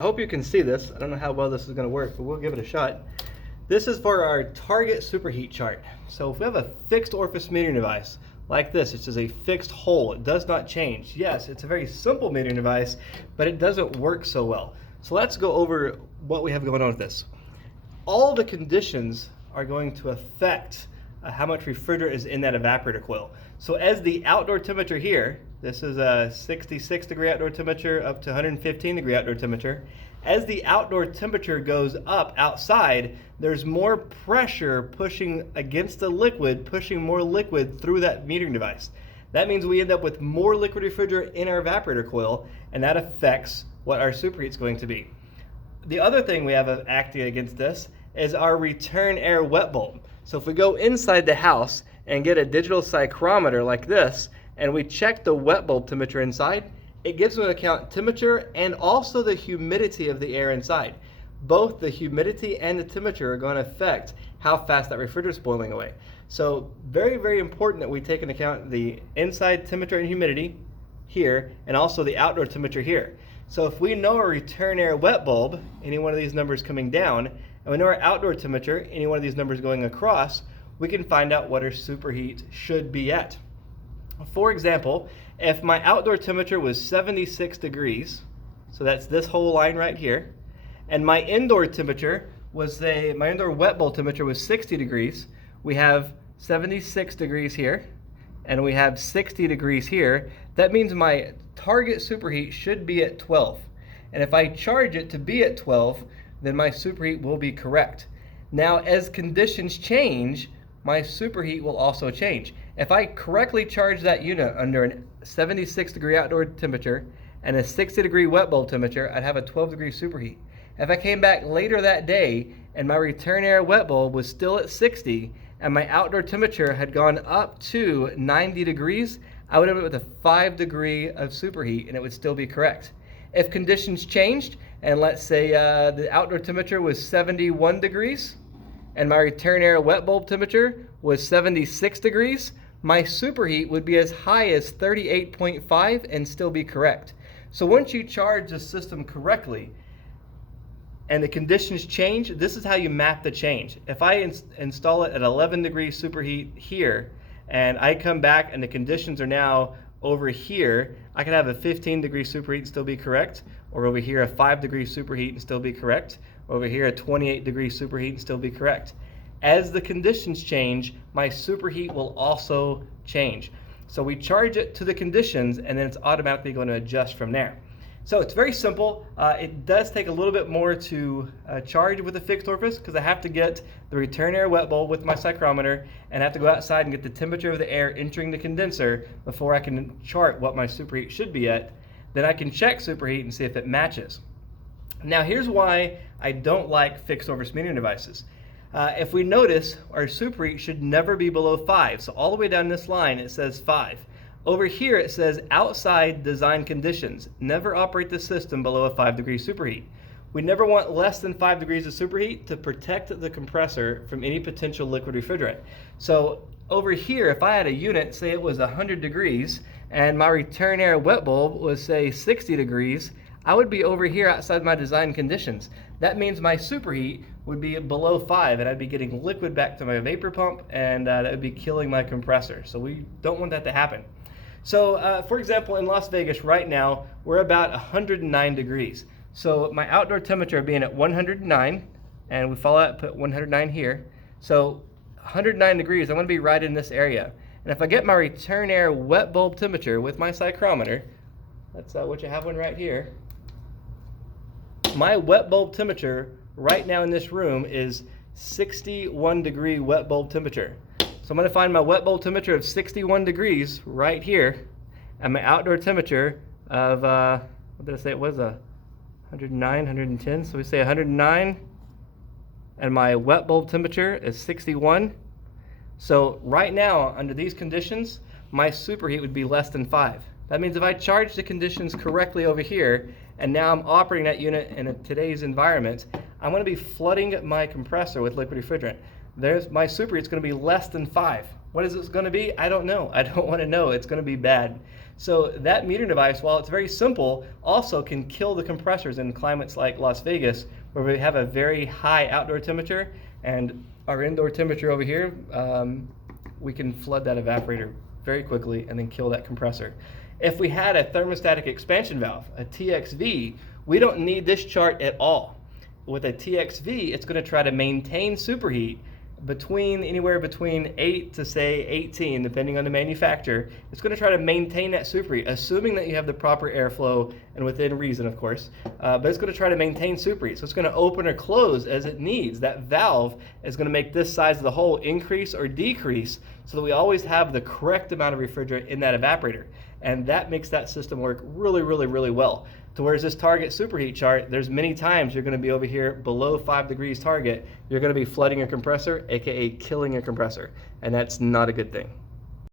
I hope you can see this. I don't know how well this is going to work, but we'll give it a shot. This is for our target superheat chart. So if we have a fixed orifice metering device like this, it's just a fixed hole, it does not change. Yes, it's a very simple metering device, but it doesn't work so well. So let's go over what we have going on with this. All the conditions are going to affect how much refrigerant is in that evaporator coil. So as the outdoor temperature here, this is a 66 degree outdoor temperature up to 115 degree outdoor temperature. As the outdoor temperature goes up outside, there's more pressure pushing against the liquid, pushing more liquid through that metering device. That means we end up with more liquid refrigerant in our evaporator coil, and that affects what our superheat is going to be. The other thing we have acting against this is our return air wet bulb. So if we go inside the house and get a digital psychrometer like this, and we check the wet bulb temperature inside, it gives into account temperature and also the humidity of the air inside. Both the humidity and the temperature are going to affect how fast that refrigerator is boiling away. So very, very important that we take into account the inside temperature and humidity here, and also the outdoor temperature here. So if we know our return air wet bulb, any one of these numbers coming down, and we know our outdoor temperature, any one of these numbers going across, we can find out what our superheat should be at. For example, if my outdoor temperature was 76 degrees, so that's this whole line right here, and my indoor temperature was my indoor wet bulb temperature was 60 degrees, we have 76 degrees here, and we have 60 degrees here. That means my target superheat should be at 12. And if I charge it to be at 12, then my superheat will be correct. Now, as conditions change, my superheat will also change. If I correctly charge that unit under a 76 degree outdoor temperature and a 60 degree wet bulb temperature, I'd have a 12 degree superheat. If I came back later that day and my return air wet bulb was still at 60 and my outdoor temperature had gone up to 90 degrees, I would end up with a 5 degree of superheat and it would still be correct. If conditions changed and let's say the outdoor temperature was 71 degrees and my return air wet bulb temperature was 76 degrees, my superheat would be as high as 38.5 and still be correct. So once you charge the system correctly and the conditions change, this is how you map the change. If I install it at 11 degrees superheat here and I come back and the conditions are now over here, I can have a 15 degree superheat and still be correct, or over here a 5 degree superheat and still be correct, or over here a 28 degree superheat and still be correct. As the conditions change, my superheat will also change. So we charge it to the conditions and then it's automatically going to adjust from there. So it's very simple. It does take a little bit more to charge with a fixed orifice because I have to get the return air wet bulb with my psychrometer and I have to go outside and get the temperature of the air entering the condenser before I can chart what my superheat should be at. Then I can check superheat and see if it matches. Now here's why I don't like fixed orifice metering devices. If we notice, our superheat should never be below 5. So all the way down this line it says 5. Over here it says outside design conditions. Never operate the system below a 5 degree superheat. We never want less than 5 degrees of superheat to protect the compressor from any potential liquid refrigerant. So over here, if I had a unit, say it was 100 degrees, and my return air wet bulb was say 60 degrees, I would be over here outside my design conditions. That means my superheat would be below 5 and I'd be getting liquid back to my vapor pump and that would be killing my compressor. So we don't want that to happen. So for example, in Las Vegas right now, we're about 109 degrees. So my outdoor temperature being at 109, and we follow that, put 109 here. So 109 degrees, I'm going to be right in this area. And if I get my return air wet bulb temperature with my psychrometer, that's what you have one right here. My wet bulb temperature right now in this room is 61 degree wet bulb temperature. So I'm going to find my wet bulb temperature of 61 degrees right here, and my outdoor temperature of, what did I say it was, 109, 110, so we say 109, and my wet bulb temperature is 61. So right now, under these conditions, my superheat would be less than 5. That means if I charge the conditions correctly over here, and now I'm operating that unit in today's environment, I'm going to be flooding my compressor with liquid refrigerant. There's my superheat's going to be less than 5. What is it going to be? I don't know. I don't want to know. It's going to be bad. So that metering device, while it's very simple, also can kill the compressors in climates like Las Vegas, where we have a very high outdoor temperature, and our indoor temperature over here, we can flood that evaporator very quickly and then kill that compressor. If we had a thermostatic expansion valve, a TXV, we don't need this chart at all. With a TXV, it's going to try to maintain superheat anywhere between 8 to say 18, depending on the manufacturer. It's going to try to maintain that superheat, assuming that you have the proper airflow and within reason, of course. But it's going to try to maintain superheat. So it's going to open or close as it needs. That valve is going to make this size of the hole increase or decrease so that we always have the correct amount of refrigerant in that evaporator. And that makes that system work really, really, really well. To whereas this target superheat chart, there's many times you're going to be over here below 5 degrees target, you're going to be flooding your compressor, aka killing your compressor, and that's not a good thing.